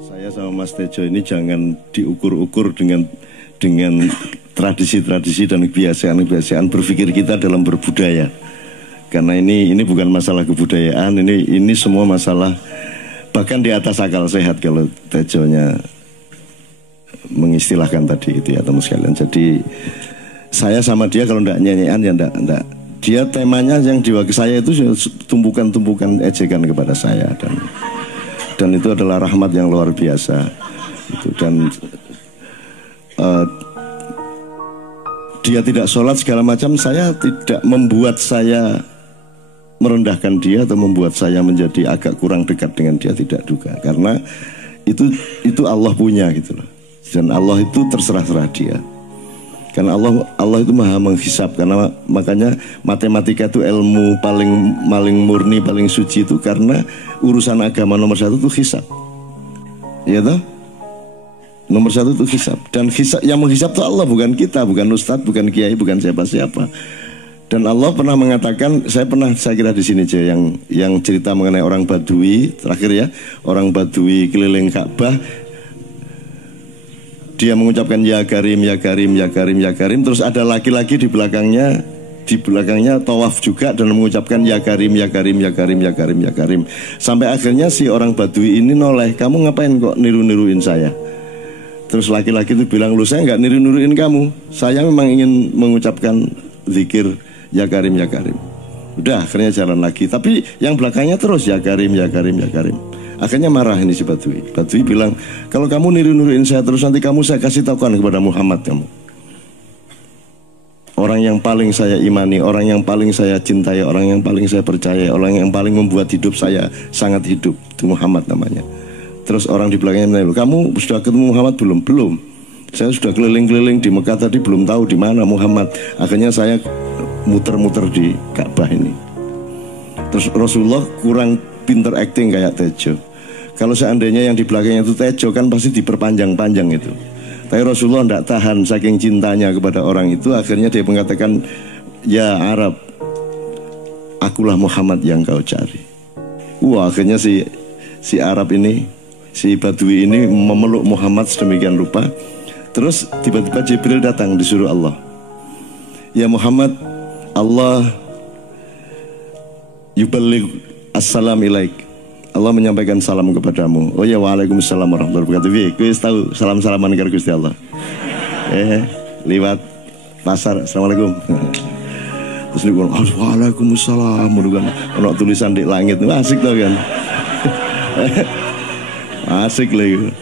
Saya sama Mas Tejo ini jangan diukur-ukur dengan tradisi-tradisi dan kebiasaan-kebiasaan berpikir kita dalam berbudaya. Karena ini bukan masalah kebudayaan, ini semua masalah bahkan di atas akal sehat kalau Tejonya mengistilahkan tadi itu ya teman sekalian. Jadi saya sama dia kalau enggak nyanyian ya enggak. Dia temanya yang diwakili saya itu tumpukan-tumpukan ejekan kepada saya dan itu adalah rahmat yang luar biasa. Itu dan dia tidak sholat segala macam, saya tidak membuat saya merendahkan dia atau membuat saya menjadi agak kurang dekat dengan dia, tidak juga, karena itu Allah punya gitu loh. Dan Allah itu terserah-serah dia. Karena Allah itu maha menghisab. Karena makanya matematika itu ilmu paling murni, paling suci itu karena urusan agama nomor satu itu hisab. Iya toh? Nomor satu itu hisab. Dan hisab, yang menghisab itu Allah, bukan kita, bukan ustadz, bukan kiai, bukan siapa-siapa. Dan Allah pernah mengatakan, saya kira di sini aja yang cerita mengenai orang Badui terakhir ya, orang Badui keliling Ka'bah. Dia mengucapkan ya Karim, ya Karim, ya Karim, ya Karim. Terus ada laki-laki di belakangnya tawaf juga dan mengucapkan ya Karim, ya Karim, ya Karim, ya Karim, ya Karim. Sampai akhirnya si orang Badui ini noleh, kamu ngapain kok niru-niruin saya? Terus laki-laki itu bilang, lu saya nggak niru-niruin kamu. Saya memang ingin mengucapkan zikir ya Karim, ya Karim. Udah akhirnya jalan lagi. Tapi yang belakangnya terus ya Karim, ya Karim, ya Karim. Akhirnya marah ini si Badui. Badui bilang, kalau kamu niru-niruin saya terus nanti saya kasih tahukan kepada Muhammad kamu. Orang yang paling saya imani, orang yang paling saya cintai, orang yang paling saya percaya, orang yang paling membuat hidup saya sangat hidup. Itu Muhammad namanya. Terus orang di belakangnya bilang, kamu sudah ketemu Muhammad belum? Belum. Saya sudah keliling-keliling di Mekah tadi belum tahu di mana Muhammad. Akhirnya saya muter-muter di Ka'bah ini. Terus Rasulullah kurang pinter acting kayak Tejo. Kalau seandainya yang di belakangnya itu Tejo kan pasti diperpanjang-panjang itu. Tapi Rasulullah tidak tahan saking cintanya kepada orang itu. Akhirnya dia mengatakan, ya Arab, akulah Muhammad yang kau cari. Wah, akhirnya si Arab ini, si Badui ini memeluk Muhammad sedemikian rupa. Terus tiba-tiba Jibril datang disuruh Allah. Ya Muhammad, Allah yuballigh assalam ilaik. Allah menyampaikan salam kepadamu. Oh ya, waalaikumsalam warahmatullahi wabarakatuh. Kuis tahu salam-salaman karo Gusti Allah. Lewat pasar, assalamualaikum. Terus niku waalaikumsalam, kan ono tulisan di langit. Asik tuh kan. Asik lagi.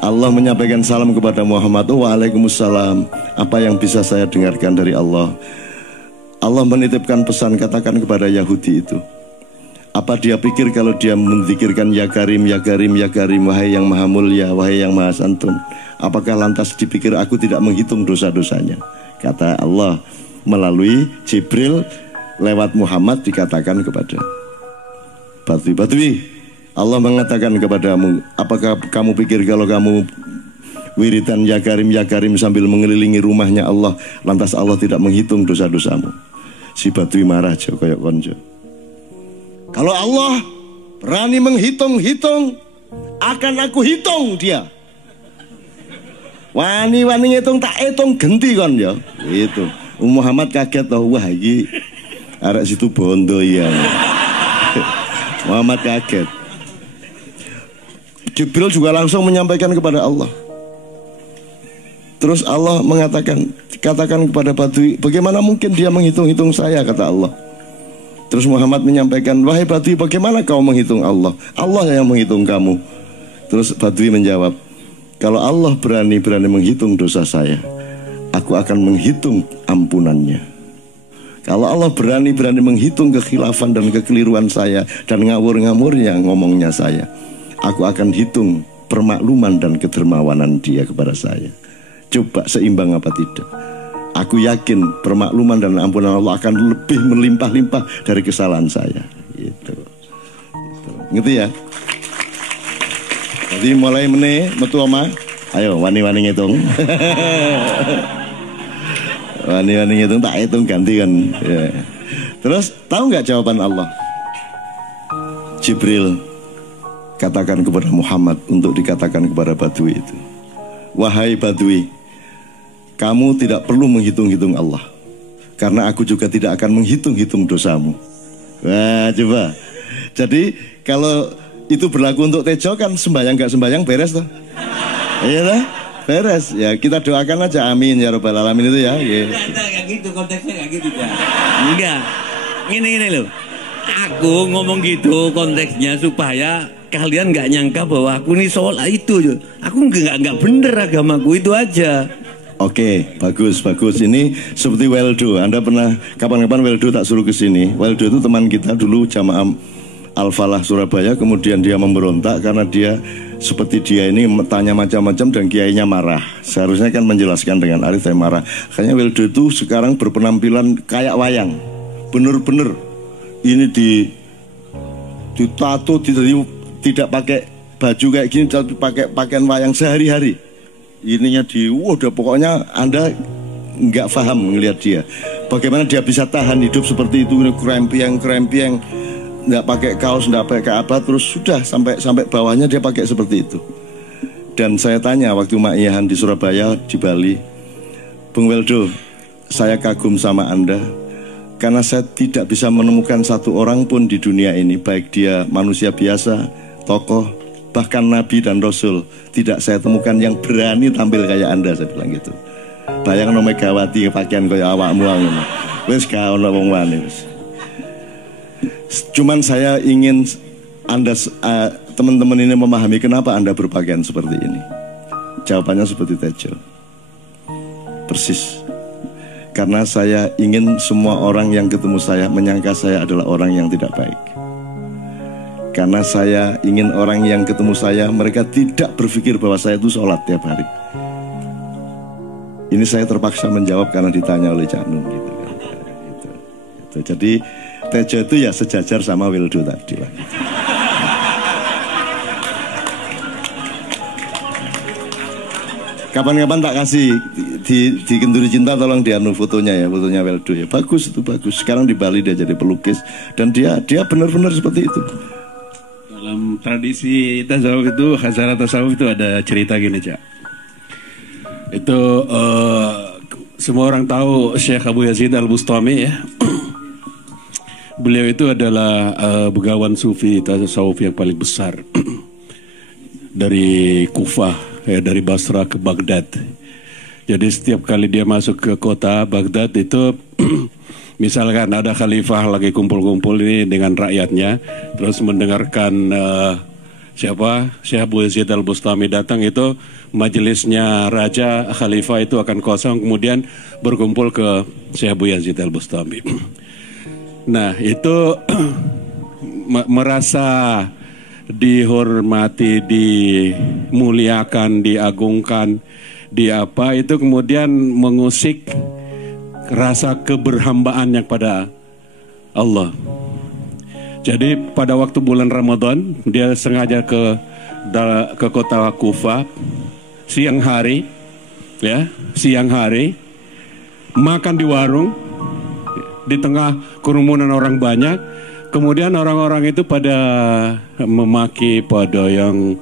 Allah menyampaikan salam kepada Muhammad. Oh, waalaikumsalam. Apa yang bisa saya dengarkan dari Allah? Allah menitipkan pesan, katakan kepada Yahudi itu. Apa dia pikir kalau dia menzikirkan ya Karim, ya Karim, ya Karim, wahai yang maha mulia, wahai yang maha santun, apakah lantas dipikir aku tidak menghitung dosa-dosanya? Kata Allah melalui Jibril lewat Muhammad dikatakan kepada Badui. Allah mengatakan kepadamu, apakah kamu pikir kalau kamu wiridan ya Karim sambil mengelilingi rumahnya Allah, lantas Allah tidak menghitung dosa-dosamu? Si Badui marah aja kayak konjo. Kalau Allah berani menghitung-hitung, akan aku hitung dia. Wani-wani ngitung tak hitung genti kon ya. Itu Muhammad kaget toh, wah iki arek situ bondo ya. Muhammad kaget. Jibril juga langsung menyampaikan kepada Allah. Terus Allah mengatakan, katakan kepada Badui, bagaimana mungkin dia menghitung-hitung saya, kata Allah. Terus Muhammad menyampaikan, wahai Badui, bagaimana kau menghitung Allah? Allah yang menghitung kamu. Terus Badui menjawab, kalau Allah berani menghitung dosa saya, aku akan menghitung ampunannya. Kalau Allah berani menghitung kekhilafan dan kekeliruan saya dan ngawur-ngawurnya ngomongnya saya, aku akan hitung permakluman dan kedermawanan dia kepada saya. Coba seimbang apa tidak? Aku yakin permakluman dan ampunan Allah akan lebih melimpah-limpah dari kesalahan saya. Gitu. Gitu ya. Jadi mulai metu oma. Ayo wani-wani ngitung. Wani-wani ngitung tak hitung ganti kan. Ya. Terus tahu nggak jawaban Allah? Jibril, katakan kepada Muhammad untuk dikatakan kepada Badui itu. Wahai Badui, kamu tidak perlu menghitung-hitung Allah, karena aku juga tidak akan menghitung-hitung dosamu. Wah, coba. Jadi kalau itu berlaku untuk Tejo kan sembahyang gak sembahyang beres toh? Iya lah, beres. Ya kita doakan aja, amin ya robbal alamin itu ya. Enggak gitu, konteksnya enggak gitu ya. Enggak. Gini loh. Aku ngomong gitu konteksnya supaya kalian nggak nyangka bahwa aku ini sholat itu. Aku nggak bener agamaku itu aja. Oke, bagus. Ini seperti Weldo. Anda pernah kapan-kapan Weldo tak suruh ke sini. Weldo itu teman kita dulu jamaah Al-Falah Surabaya. Kemudian dia memberontak karena dia seperti dia ini tanya macam-macam dan kiainya marah. Seharusnya kan menjelaskan dengan arif, tapi marah. Makanya Weldo itu sekarang berpenampilan kayak wayang. Bener-bener ini ditato, tidak pakai baju kayak gini, tapi pakai pakaian wayang sehari-hari. Ininya udah pokoknya Anda nggak paham ngelihat dia. Bagaimana dia bisa tahan hidup seperti itu, krempiang, nggak pakai kaos, nggak pakai apa, terus sudah sampai bawahnya dia pakai seperti itu. Dan saya tanya waktu Ma'iyahan di Surabaya, di Bali, Bung Weldo, saya kagum sama Anda. Karena saya tidak bisa menemukan satu orang pun di dunia ini, baik dia manusia biasa, tokoh, bahkan Nabi dan Rasul, tidak saya temukan yang berani tampil kayak Anda, saya bilang gitu. Bayangkan Megawati pakaian kayak awakmu ngono. Wis gak ono wong wani. Cuman saya ingin Anda teman-teman ini memahami kenapa Anda berpakaian seperti ini. Jawabannya seperti Tejo. Persis. Karena saya ingin semua orang yang ketemu saya menyangka saya adalah orang yang tidak baik. Karena saya ingin orang yang ketemu saya, mereka tidak berpikir bahwa saya itu sholat tiap hari. Ini saya terpaksa menjawab karena ditanya oleh Cak Nun gitu kan. Gitu. Jadi Tejo itu ya sejajar sama Weldo tadi lah. Gitu. Kapan-kapan tak kasih di Kenduri Cinta, tolong dianu fotonya ya, fotonya Weldo ya. Bagus itu, bagus. Sekarang di Bali dia jadi pelukis dan dia benar-benar seperti itu. Dalam tradisi tasawuf itu, khazanah tasawuf itu ada cerita gini, Cak. Itu semua orang tahu Syekh Abu Yazid Al-Bustami ya. Beliau itu adalah begawan sufi tasawuf yang paling besar dari Kufah. Ya, dari Basra ke Baghdad. Jadi setiap kali dia masuk ke kota Baghdad itu misalkan ada khalifah lagi kumpul-kumpul ini dengan rakyatnya, terus mendengarkan Syekh Abu Yazid Al-Bustami datang, itu majelisnya raja khalifah itu akan kosong, kemudian berkumpul ke Syekh Abu Yazid Al-Bustami. Nah, itu merasa dihormati, dimuliakan, diagungkan, itu kemudian mengusik rasa keberhambaannya kepada Allah. Jadi pada waktu bulan Ramadan dia sengaja ke kota Kufah siang hari, makan di warung di tengah kerumunan orang banyak. Kemudian orang-orang itu pada memaki, pada yang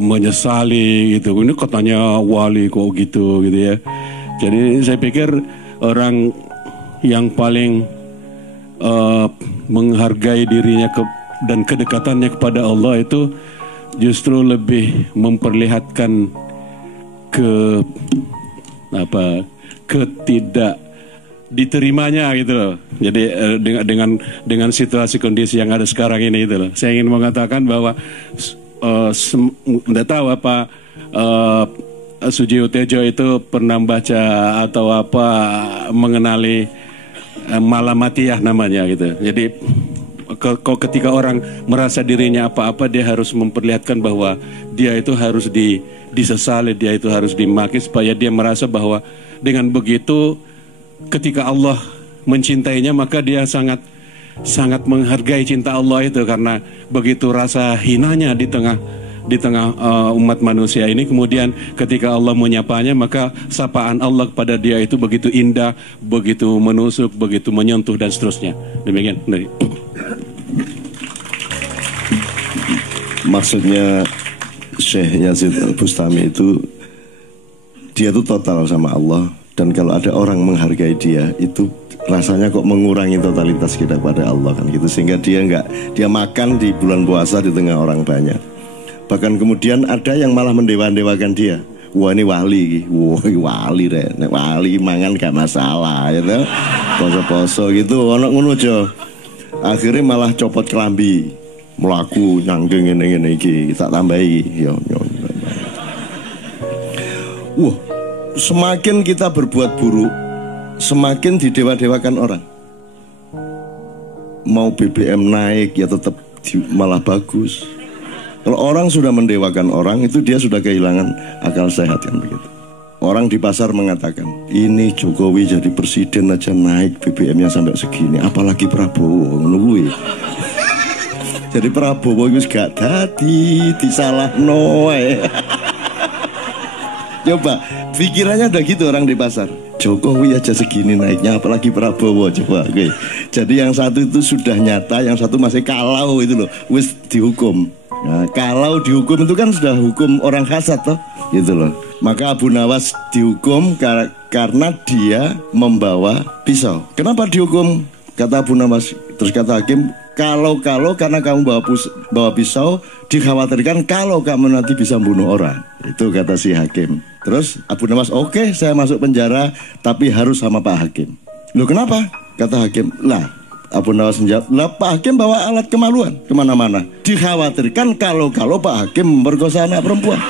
menyesali gitu. Ini katanya wali kok gitu ya. Jadi saya pikir orang yang paling menghargai dirinya dan kedekatannya kepada Allah itu justru lebih memperlihatkan ketidak diterimanya gitu loh. Jadi dengan situasi kondisi yang ada sekarang ini gitu loh. Saya ingin mengatakan bahwa Anda tahu apa Sujiwo Tejo itu pernah baca atau apa mengenali Malamatiyah namanya gitu. Jadi ketika orang merasa dirinya apa-apa, dia harus memperlihatkan bahwa dia itu harus disesali, dia itu harus dimaki supaya dia merasa bahwa dengan begitu ketika Allah mencintainya, maka dia sangat menghargai cinta Allah itu, karena begitu rasa hinanya di tengah umat manusia ini, kemudian ketika Allah menyapanya, maka sapaan Allah kepada dia itu begitu indah, begitu menusuk, begitu menyentuh dan seterusnya. Demikian dari Maksudnya Syekh Yazid Al-Bustami itu, dia tuh total sama Allah. Dan kalau ada orang menghargai dia, itu rasanya kok mengurangi totalitas kita pada Allah kan gitu. Sehingga dia makan di bulan puasa di tengah orang banyak. Bahkan kemudian ada yang malah mendewa-dewakan dia. Wah ini wali, wah wali deh, wali mangan gak masalah, gitu. Poso-poso gitu, ono ngono aja. Akhirnya malah copot kelambi, melaku nyanggeng ini iki, tak tambahi, yo. Wah, semakin kita berbuat buruk, semakin didewa-dewakan orang. Mau BBM naik ya tetap malah bagus. Kalau orang sudah mendewakan orang, itu dia sudah kehilangan akal sehat kan begitu. Orang di pasar mengatakan, ini Jokowi jadi presiden aja naik BBM-nya sampai segini, apalagi Prabowo nungguin. Jadi Prabowo itu gak dadi disalahno. Coba pikirannya udah gitu orang di pasar. Jokowi aja segini naiknya, apalagi Prabowo. Coba oke. Jadi yang satu itu sudah nyata, yang satu masih kalau itu loh, wis dihukum. Nah, kalau dihukum itu kan sudah hukum orang hasad toh, gitu loh. Maka Abu Nawas dihukum karena dia membawa pisau. Kenapa dihukum? Kata Abu Nawas. Terus kata hakim, kalau karena kamu bawa pisau, dikhawatirkan kalau kamu nanti bisa bunuh orang. Itu kata si hakim. Terus Abu Nawas, oke, saya masuk penjara, tapi harus sama Pak Hakim. Loh kenapa? Kata hakim, lah Abu Nawas menjawab, lah Pak Hakim bawa alat kemaluan kemana-mana. Dikhawatirkan kalau Pak Hakim memperkosa anak perempuan.